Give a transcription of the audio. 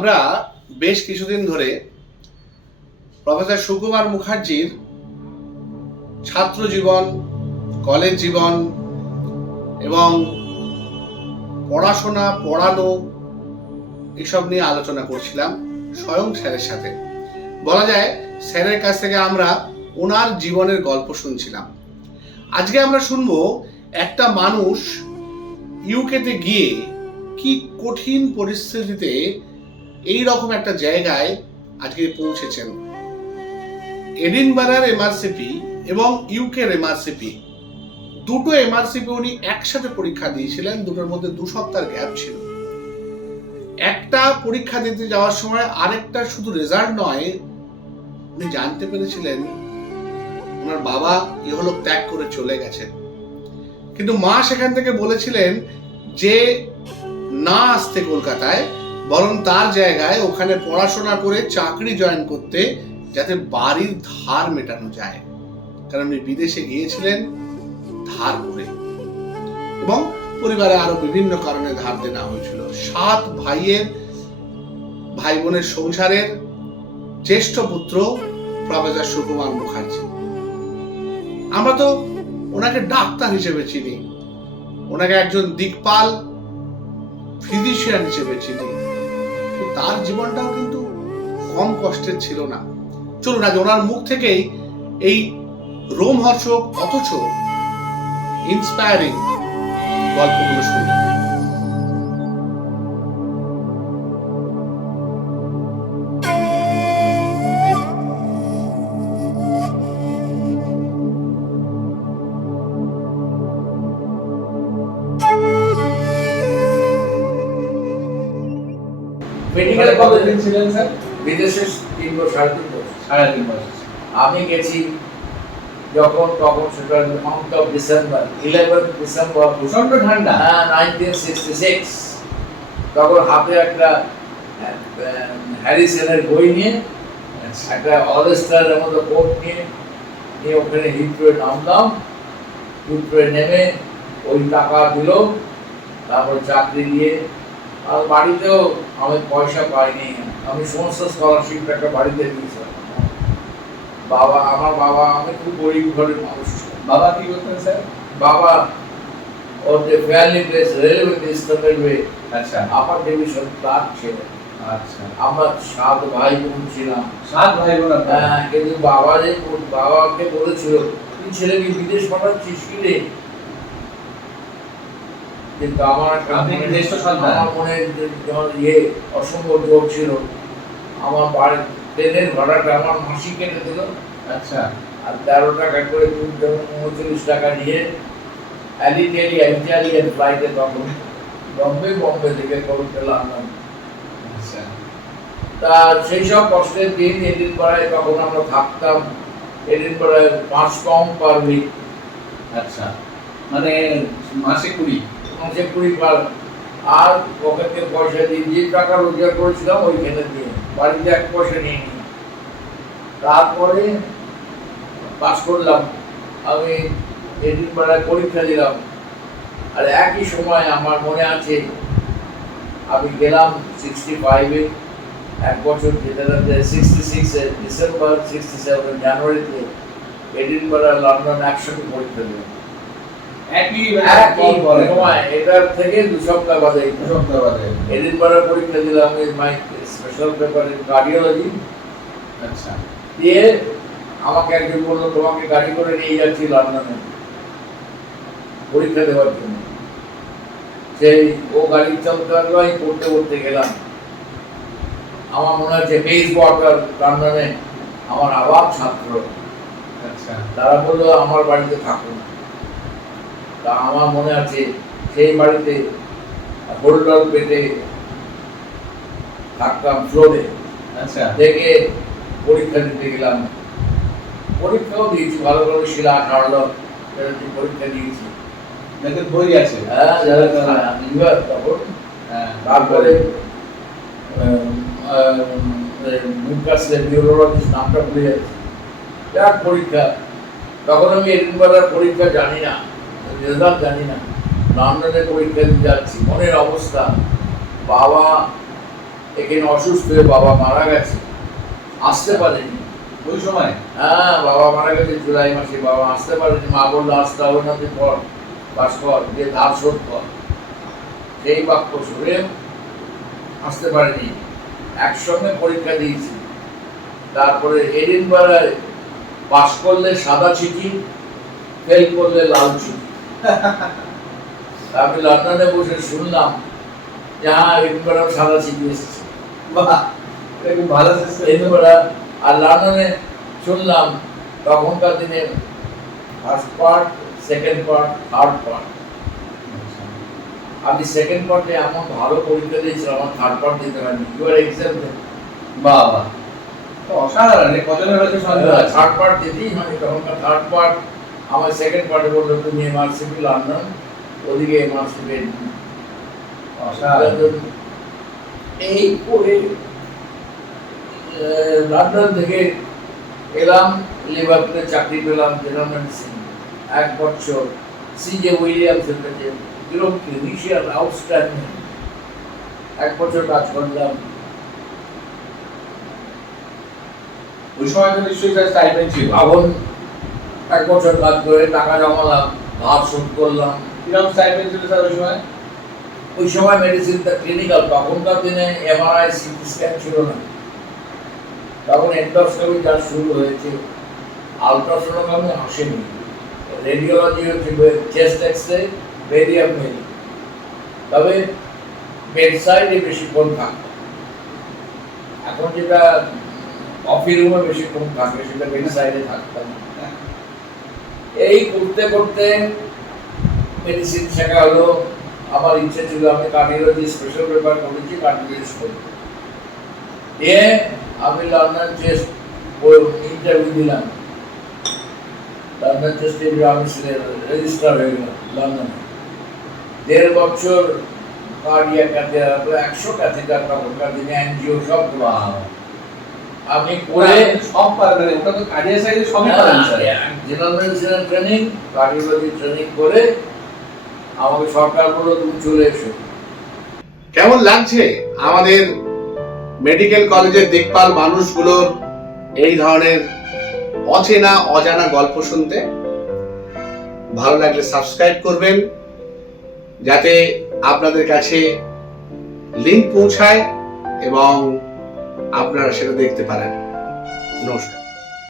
আমরা বেশ কিছুদিন ধরে প্রফেসর সুকুমার মুখার্জির ছাত্র জীবন, কলেজ জীবন এবং পড়াশোনা, পড়ানো এসব নিয়ে আলোচনা করছিলাম স্বয়ং স্যারের সাথে। বলা যায় স্যারের কাছ থেকে আমরা ওনার জীবনের গল্প শুনছিলাম। আজকে আমরা শুনবো একটা মানুষ ইউকেতে গিয়ে কি কঠিন পরিস্থিতিতে এই রকম একটা জায়গায় আজকে পৌঁছেছেন। এডিনবারার এমআরসিপি এবং ইউকের এমআরসিপি, দুটো এমআরসিপি উনি একসাথে পরীক্ষা দিয়েছিলেন। দুটোর মধ্যে 2 সপ্তাহের গ্যাপ ছিল। একটা পরীক্ষা দিতে যাওয়ার সময় আরেকটা শুধু রেজাল্ট নয়, উনি জানতে পেরেছিলেন ওনার বাবা ইহলোক ত্যাগ করে চলে গেছেন। কিন্তু মা সেখান থেকে বলেছিলেন যে না আসতে কলকাতায়, বরং তার জায়গায় ওখানে পড়াশোনা করে চাকরি জয়েন করতে, যাতে বাড়ির ধার মেটানো যায়। কারণ উনি বিদেশে গিয়েছিলেন ধার করে, এবং পরিবারে আরো বিভিন্ন কারণে ধার দেনা হয়েছিল। 7 ভাই বোনের সংসারের জ্যেষ্ঠ পুত্র প্রফেসর সুকুমার মুখার্জি। আমরা তো ওনাকে ডাক্তার হিসেবে চিনি, ওনাকে একজন দিকপাল ফিজিশিয়ান হিসেবে চিনি। তার জীবনটাও কিন্তু কম কষ্টের ছিল না। চলুন আজ ওনার মুখ থেকেই এই রোমহর্ষক অথচ ইন্সপায়ারিং গল্পগুলো শুনি। মেডিকেল কলেজে ছিলেন স্যার, বিদেশে 3 বছর, 3.5 বছর। আমি গেছি যখন তখন সেটা মান্থ অফ ডিসেম্বর, 11 ডিসেম্বর, প্রচন্ড ঠান্ডা। 1966। তখন হাতে একটা হ্যারিসনের বই নিয়ে, একটা অলস্টারের মতো কোট নিয়ে ওখানে হিথ্রোয়ে নামলাম। হিথ্রোয়ে নেমে ওই টাকা দিল, তারপর চাকরি দিয়ে। আর বাড়িতেও আমি পয়সা পাইনি, আমি সমস্ত স্কলারশিপ টাকা বাড়িতে দিয়েছিলাম। আমার বাবা, আমি খুব গরিব ঘরের মানুষ। বাবা কি করতেন স্যার? বাবা ওর যে fairly place railway eastern railway, আচ্ছা, আপার ডিভিশন ক্লার্ক ছিলেন। আচ্ছা, আমরা 7 ভাই বোন ছিলাম। 7 ভাই বোন? হ্যাঁ, কিন্তু বাবাকে বলেছিল তুই ছেলেকে বিদেশ পাঠাচ্ছিস কি রে? কিন্তু আমার মনে অসম্ভব জোর ছিল। আমার বাড়ির ট্রেনের ভাড়াটা আমার মাসি কেটে দিল। আচ্ছা, আর 13 টাকা করে 39 টাকা নিয়ে ইটালিয়ান ফ্লাইটে তখন বম্বে থেকে কলকাতা আনলাম। আচ্ছা, তা সেই সব কষ্টের দিন এডিনবরায় তখন আমরা থাকতাম। এডিনবরায় 5 পাউন্ড পার উইক। আচ্ছা, মানে মাসে 20 পার। আর ওখানে পয়সা দিয়ে যে টাকা রোজগার করেছিলাম ওইখানে দিয়ে বাড়িতে 1 পয়সা নিয়ে নি। তারপরে পাস করলাম, আমি এডিনবরায় পরীক্ষা দিলাম। আর একই সময় আমার মনে আছে আমি গেলাম 65-এ, 1 বছর যেতে যেতে 66-এ ডিসেম্বর, 67 জানুয়ারিতে এডিনবরা লন্ডন একসাথে পরীক্ষা দিলাম। একই সময়, এটার থেকে 2 সপ্তাহ বাদে এডিনবরা পরীক্ষা দিলাম। মাই স্পেশাল পেপার ইন কার্ডিওলজি। আচ্ছা, দিয়ে আমাকে একজন বললো তোমাকে গাড়ি করে নিয়ে যাচ্ছি লন্ডনে পরীক্ষা দেওয়ার জন্য। সেই ও গাড়ি চলতে থাকলো, আমি পড়তে গেলাম। আমার মনে হচ্ছে বেস ওয়াটার লন্ডনে আমার আবার ছাত্র। আচ্ছা, তারা বললো আমার বাড়িতে থাকুন। তা আমার মনে আছে সেই বাড়িতে হোল্ডার পেটে থাকতাম ফ্লোরে। আচ্ছা, দেখে পরীক্ষা দিতে গেলাম। পরীক্ষাও দিয়েছি, ভালো ভালো শিলা কাটলো, পরীক্ষা দিয়েছি। বই আছে? হ্যাঁ, তখন। তারপরে নামটা ভুলে যাচ্ছি। যাক পরীক্ষা, তখন আমি এডিনবরার পরীক্ষা জানি না, রেজাল্ট জানি না। লন্ডনে পরীক্ষা দিতে যাচ্ছি, মনের অবস্থা। বাবা এখানে অসুস্থ হয়ে বাবা মারা গেছে, আসতে পারেনি। ওই সময় হ্যাঁ, বাবা মারা গেছে জুলাই মাসে, বাবা আসতে পারেনি। মা বললো আসতে হবে না, তুই পর পাস কর, যে ধার শোধ কর। সেই বাক্য শুনে আসতে পারেনি। একসঙ্গে পরীক্ষা দিয়েছি। তারপরে এডিনবারায় পাস করলে সাদা চিঠি, ফেল করলে লাল চিঠি। আমি লন্ডনে বসে শুনলাম যে হ্যাঁ, এডিনবারাও সাদা চিঠি এসেছে। বাহ, এটা খুব ভালো সিস্টেম। এডিনবারা আর লন্ডনে শুনলাম তখনকার দিনে first part, second part, third part. আমি সেকেন্ড পার্টে এমন ভালো পরীক্ষা দিয়েছিলাম, আমার থার্ড পার্ট দিতে পারিনি। ইউর এক্সাম বাহ বাহ, তো অসাধারণ। এই কজনের হয়েছে সন্দেহ আছে? থার্ড পার্ট দিতেই হয়নি তখনকার। থার্ড পার্ট আমার সেকেন্ড পার্টে বললো তুমি এমআরসিপি লন্ডন, ওদিকে এমআরসিপি। অসাধারণ। এই করে লন্ডন থেকে এলাম, লিভারপুলে চাকরি পেলাম জেনারেল মেডিসিন 1 বছর। সিজে উইলিয়ামসের কাছে ইউরোপ ক্লিনিশিয়ান আউটস্ট্যান্ডিং 1 বছর কাজ করলাম। ওই সময় তো নিশ্চয়ই স্যার স্টাইপেন্ড ছিল। এখন 1 বছর কাজ করে টাকা জমালাম, ধার শোধ করলাম। কিরকম স্টাইপেন্ড ছিল স্যার ওই সময়? ওই সময় মেডিসিনটা ক্লিনিক্যাল, তখনকার দিনে এমআরআই সিটি স্ক্যান ছিল না, তখন এন্ডোস্কোপি যা শুরু হয়েছে, আলট্রাসোনোগ্রামে আসেনি। রেডিওলজি হচ্ছে চেস্ট এক্সরে, রেডিয়াম মেল। তবে বেডসাইডে বেশিক্ষণ থাকতো। এখন যেটা কফি রুমে বেশিক্ষণ থাকে, সেটা বেডসাইডে থাকতাম। এই করতে করতে মেডিসিন শেখা হলো। আমার ইচ্ছে ছিল আমি কার্ডিওলজি স্পেশাল পেপার করেছি, কার্ডিওলজি করব। আমি লন্ডন চেস্ট ইন্টারভিউ দিলাম। লন্ডন চেস্ট আমি রেজিস্টার হয়ে গেলাম লন্ডনে। 1.5 বছর কার্ডিয়াক ক্যাথেটার, 100 ক্যাথেটার তখনকার দিনে, এনজিও সব আমি করে সব পারেন। ওটা তো কার্ডিয়াক সাইডে সবই পারেন স্যার। জেনারেল মেডিসিনের ট্রেনিং, কার্ডিওলজি ট্রেনিং করে আমাকে সরকার বললো তুমি চলে এসো। কেমন লাগছে আমাদের মেডিকেল কলেজের দেখভাল মানুষগুলোর এই ধরনের অচেনা অজানা গল্প শুনতে? ভালো লাগলে সাবস্ক্রাইব করবেন, যাতে আপনাদের কাছে লিংক পৌঁছায় এবং আপনারা সেটা দেখতে পারেন। নমস্কার।